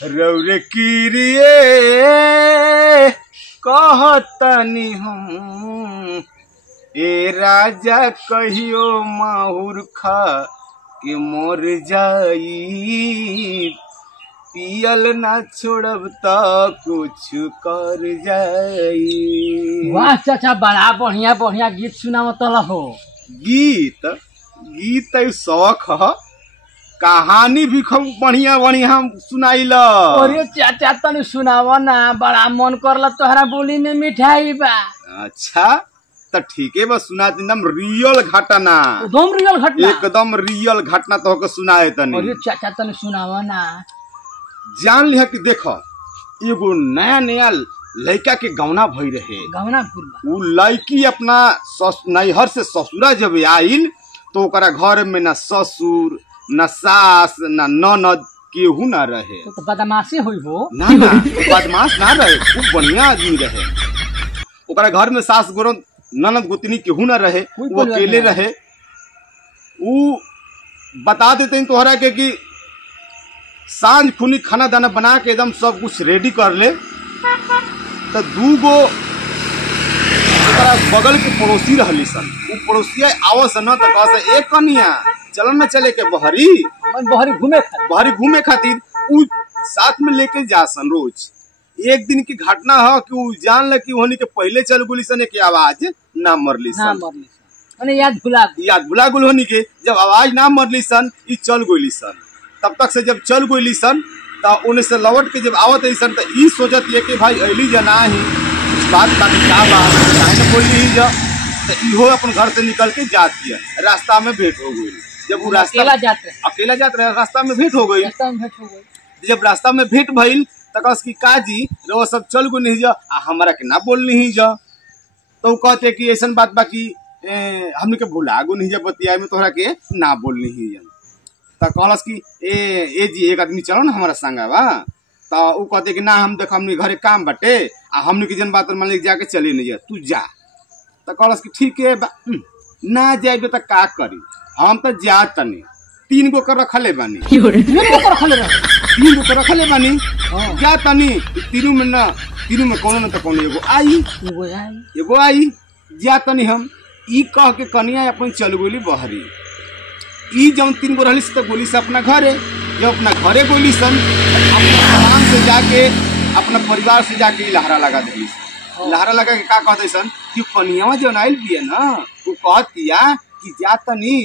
रौरे किरिए कहतनी हम ए राजा कहियो माहुर खा के मोर जाई पियल ना छोड़ब त कुछ कर जाई। वाह चाचा बड़ा बढ़िया बढ़िया गीत सुनाव तल हो। गीत गीत शौक ह कहानी भी खूब बढ़िया बढ़िया सुनाइल। अरे चाचा तनी सुनाव ना बड़ा मन करला तोहरा बोली में मिठाई बा। अच्छा तो ठीक है बस सुना एकदम रियल घटना। एकदम रियल घटना एकदम रियल घटना तो के सुनाए तनी। अरे चाचा तनी सुनाव ना। जान लिया कि देखो एगो नया नया लड़का के गौना भई रहे। गौना वो लड़की अपना नैहर से ससुरा जब आइल तो ओकरा घर में ना ससुर ना सास ना ननद केहू ना रहे। तो बदमाशी हुई हो ना ना बदमाश ना रहे खूब बढ़िया आदमी रहे। ओकरा घर में सास गोरन ननद गोतनी केहू ना रहे वो अकेले रहे। वो बता देते हैं तोहरा के कि सांझ खुनी खाना दाना बना के एकदम सब कुछ रेडी कर ले तो दूगो बगल के पड़ोसी रहली सन। वो पड़ोसिया आवस न तो कहा एक कनिया चलन में चले के बहरी घूमे खातिर उ साथ में लेके जा सन रोज। एक दिन की घटना है कि वो जान ल कि होनी के पहले चल गोली सन के आवाज ना मरली सन। याद भुला गुल होनी के जब आवाज ना मरली सन ई चल गोली सन। तब तक से जब चल गोली सन तो उन्हें से लौट के जब आवत है सन तो ई सोचत है कि भाई अली जना ही कुछ बात क्या बात काहे न बोली ही जा तो इहो अपन घर से निकल के जात दिया। रास्ता में भेंट हो गई। जब वो रास्ता अकेला जात रहे रास्ता में भेंट हो गई। जब रास्ता में भेंट भइल तक की काजी रो सब चल गो नहीं जा हमारा के ना बोल नहीं जा। तो कहते कि ऐसा बात बाकी हमने के भुला गो नहीं जा बतिया में तोहरा के ना बोल नहीं जा। तो कहलस कि ए जी एक आदमी चलो ना हमारा संगा बा। तो वो कहते कि ना हम देख हमने घरे काम बटे हमने की जन बात मान जाके चले नहीं जा तू जा। तो कहलस कि ठीक है ना जाए तो का करी हम तो जा तनी 3 गो कर रखले बानी 3 गो कर रखले बानी जा तनी तीनों में ना तीनों में कोनो न तो कोनो एगो आई जा तनी हम ई कह के कनिया अपन चल गोली बहरी। ई जब 3 गो रहली तो गोली से अपना घरे जब अपना घरे गोली सन आराम से जाके अपना परिवार से जाके लहरा लगा दिली। लहरा लगा के का कहते सन कि कनिया जो आइल बिया ना वो कहतिया कि जा तनी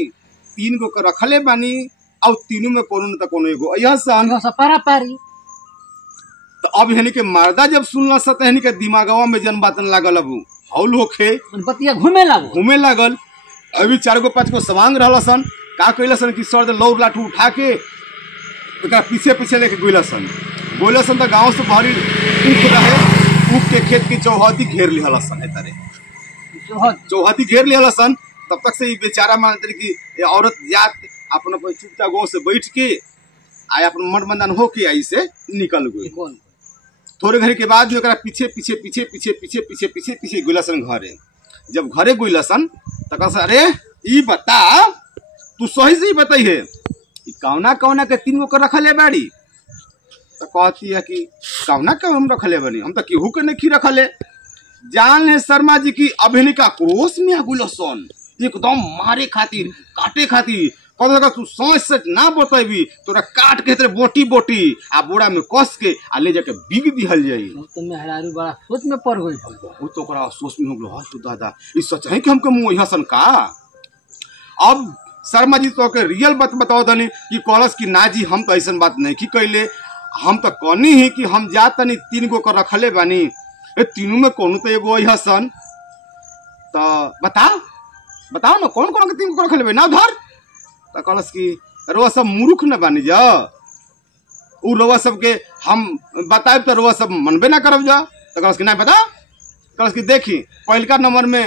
3 गो के रखले बानी और तीनों में कोनो न तो कोनो एगो यह सन पारा पारी। तो अब हनी के मर्दा जब सुनल सत हनी के दिमागवा में जन बातन लागल अब हौल होखे बतिया घूमे लागल। अभी 4 गो 5 गो सवांग रहल सन का कइल सन कि सर लौर लाठू उठा के ओकरा पीछे पीछे लेके गोइल सन तो गांव से भरी ऊख रहे ऊख के खेत की चौहदी घेर लिहल सन चौहदी घेर लिहल सन। तब तक से बेचारा मानते कि औरत जात अपन चुपचाप गो से बैठ के आए अपन मन बंधन होके आई से निकल गई। थोड़े घड़ी के बाद जो पीछे पीछे पीछे पीछे पीछे पीछे पीछे पीछे गुलसन घरे जब घरे गुलसन तक अरे ई बता तू सही से ही बताई है कौना कौना के 3 गो कर रखले बाड़ी। तो कहती है कि कौना के हम रखले बनी हम तो केहू के नहीं रखले। जान है शर्मा जी की अभिनिका क्रोश में गुलसन एकदम मारे खातिर काटे खातिर कहता तू सोच से ना बतेबी तोरा काट के तेरे बोटी बोटी आ बोरा में कस के आ ले जाके बिग दिहल जाई। तो मेहरारू बड़ा सोच में पड़ गई वो तो ओकरा सोच में हो गलो तो दादा ई सच है कि हमके मुंह हसन का। अब शर्मा जी तो के रियल बात बताओ तनी कि कहलस कि ना जी हम तो ऐसा बात नहीं की कैले हम तो कहनी ही कि हम जा तनी 3 गो कर रखले बानी ए तीनों में कोनो तो एगो हसन। तो बताओ ना कौन कौन के 3 गो रखले बानी ना उधर। तो कहलस कि रोवा सब मूर्ख न बानी जा उ रोवा सब के हम बताए तो रोवा सब मनबे ना करब जा। तो कहलस कि नहीं पता कहलस कि देखी पहलका नंबर में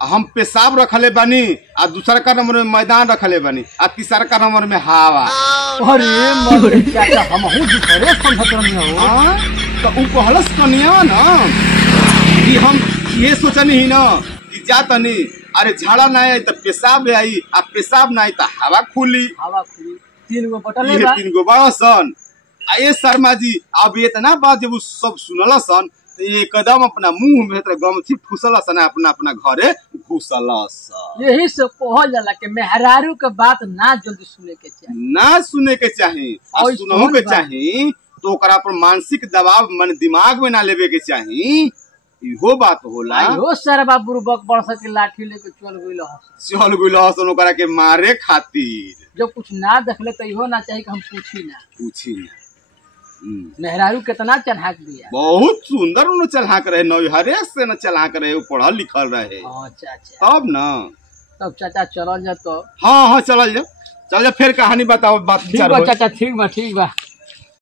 हम पेशाब रखले बानी आ दूसरा का नंबर में मैदान रखले बानी आ तीसरा का नंबर में हवा। अरे चाचा हम दूसरे समझत रहनी हो। तो उ कहलस कनिया ना कि हम ये सोचनी ही ना कि जा तनी अरे झाड़ा ना आई तो पेशाब आई आ पेशाब ना आई तो हवा खुली 3 गो बटले बा 3 गो बड़ा सन आये शर्मा जी अब इतना बात जब उ सब सुनल सन तो एकदम अपना मुंह में गमछी ठुसल सन अपना अपना घरे घुसल सन। यही से कहल जाला कि मेहरारू के बात ना जल्दी सुने के चाहिए, ना सुने के चाही और सुनहु के चाही तो ओकरा पर मानसिक दबाव मन दिमाग में ना लेवे के चाही। इहो बात होला। इहो सरबा बुरबक बरस के लाठी लेके चल गइल हसन ओकरा के मारे खातिर। जब कुछ ना देखले तो इहो ना चाहिए कि हम पूछी ना। मेहरारू कितना चढ़ाक दिया, बहुत सुंदर उन्हें चढ़ाक रहे, नौहरे से न चढ़ाक रहे, वो पढ़ल लिखल रहे। तब ना तब चाचा चलल जा तो। हाँ चलल जा, चल जा फिर कहानी बताओ। बात ठीक बा चाचा, ठीक बा।